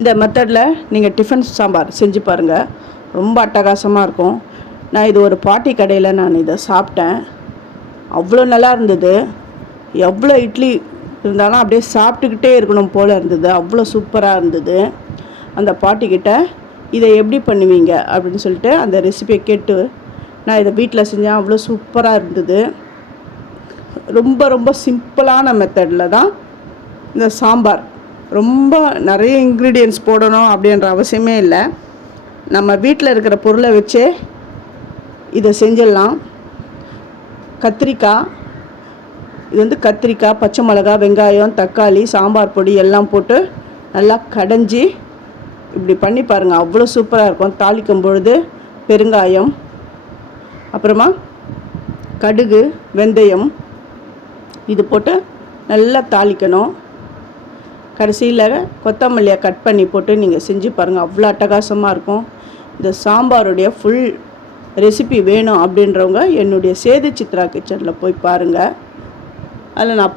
இந்த மெத்தடில் நீங்கள் டிஃபன் சாம்பார் செஞ்சு பாருங்கள் ரொம்ப அட்டகாசமாக இருக்கும். நான் இது ஒரு பாட்டி கடையில் நான் இதை சாப்பிட்டேன். அவ்வளோ நல்லா இருந்தது. எவ்வளோ இட்லி இருந்தாலும் அப்படியே சாப்பிட்டுக்கிட்டே இருக்கணும் போல் இருந்தது. அவ்வளோ சூப்பராக இருந்தது. அந்த பாட்டிக்கிட்ட இதை எப்படி பண்ணுவீங்க? அப்படின்னு சொல்லிட்டு அந்த ரெசிபியை கேட்டு நான் இதை வீட்டில் செஞ்சேன். அவ்வளோ சூப்பராக இருந்தது. ரொம்ப ரொம்ப சிம்பிளான மெத்தடில் தான் இந்த சாம்பார் ரொம்ப நிறைய இன்க்ரீடியன்ஸ் போடணும் அப்படின்ற அவசியமே இல்லை. நம்ம வீட்டில் இருக்கிற பொருளை வச்சே இதை செஞ்சிடலாம். கத்திரிக்காய் இது வந்து கத்திரிக்காய் பச்சை மிளகா வெங்காயம் தக்காளி சாம்பார் பொடி எல்லாம் போட்டு நல்லா கடைஞ்சி இப்படி பண்ணி பாருங்கள் அவ்வளோ சூப்பராக இருக்கும். தாளிக்கும் பொழுது பெருங்காயம் அப்புறமா கடுகு வெந்தயம் இது போட்டு நல்லா தாளிக்கணும். கடைசியில் கொத்தமல்லியை கட் பண்ணி போட்டு நீங்கள் செஞ்சு பாருங்கள் அவ்வளோ அட்டகாசமாக இருக்கும். இந்த சாம்பாருடைய ஃபுல் ரெசிபி வேணும் அப்படின்றவங்க என்னுடைய சேது சித்ரா கிச்சனில் போய் பாருங்கள் அதில் நான்